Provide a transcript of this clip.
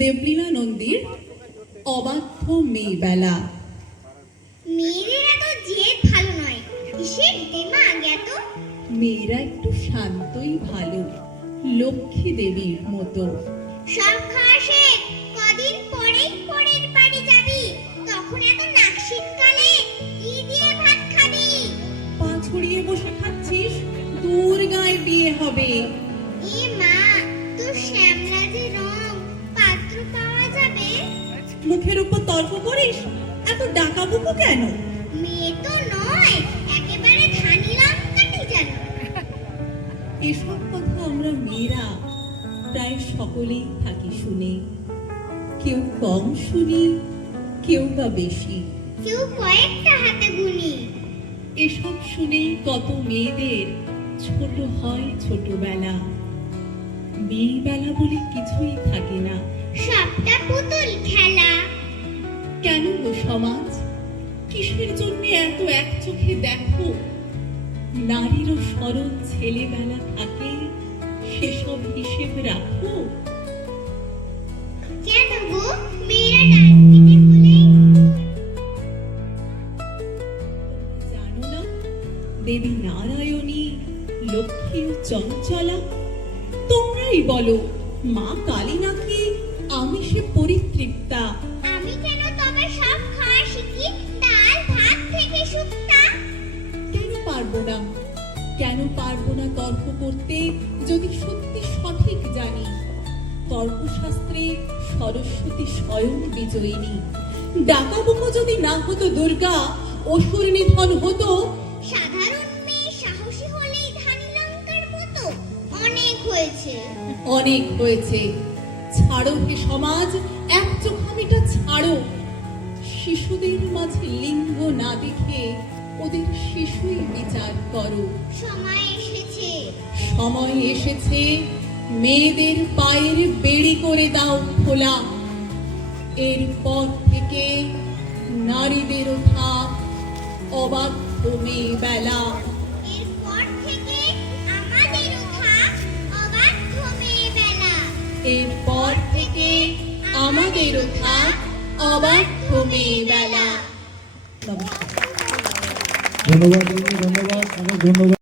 দেবলীনা নন্দীর অবাধ্য মেয়েবেলা। মেয়েদের এত জেদ ভালো নয়, কিসের দিমাগ এত? মেয়েরা একটু শান্তই ভালো, লক্ষ্মী দেবীর মতো। সব খাওয়া শেষ, কদিন পরেই পরের বাড়ি যাবি, তখন এত নাক শীতকালে কি দিয়ে ভাত খাবি? পা ছড়িয়ে বসে খাচ্ছিস, দূর গায়ে বিয়ে হবে। এ মা, তোর শ্যামলা যে রং, পাত্র পাওয়া যাবে? মুখের উপর তর্ক করিস, এত ডাকাবুকো কেন? মেয়ে তো নয়, একেবারে ধানি লঙ্কাটি যেন। এসব কথা আমরা মেয়েরা প্রায় সকলেই থাকি শুনে, কেউ কম শুনি, কেউ বা বেশি। কেউ কয়েকটা হাতে গুনি। এসব শুনেই কত মেয়েদের ছোট হয় ছোটবেলা। মেয়েবেলা বলে কিছুই থাকে না, সবটা পুতুল খেলা। কেন গো সমাজ, কিসের জন্য এত এক চোখে দেখো? নারীরও সরল ছেলেবেলা থাকে, সেসব হিসেব রাখো। কেন গো মেয়েরা ডাক দিতে হলেই? জানো না, দেবী নারায়ণী, লক্ষ্মী ও চঞ্চলা? তোমরাই বলো, মা কালী নাকি আমিষে পরিতৃপ্তা? আমি কেন তবে সব খাওয়া শিখি, ডাল ভাত থেকে শুক্তা? কেন পারবো না, কেন পারবো না তর্ক করতে, যদি সত্যি সঠিক জানি? তর্কশাস্ত্রে সরস্বতী স্বয়ং বিজয়িনী। ডাকাবুকো যদি না হতো দুর্গা, অসুর নিধন হতো। সাধারণ মেয়ে সাহসী হলেই ধানি লঙ্কার মতো অনেক হয়েছে। অনেক হয়েছে, ছাড়ো হে সমাজ, এক চোখামিটা ছাড়ো। শিশুদের মাঝে লিঙ্গ না দেখে ওদের শিশুই বিচার করো। সময় এসেছে, সময় এসেছে, মেয়েদের পায়ের বেড়ি করে দাও খোলা। এরপর থেকে নারীদেরও থাক অবাধ্য মেয়েবেলা। এরপর থেকে আমাদেরও থাক অবাধ্য মেয়েবেলা। এরপর থেকে আমাদেরও থাক অবাধ্য মেয়েবেলা। নমস্কার। ধন্যবাদ, ধন্যবাদ, অনেক ধন্যবাদ।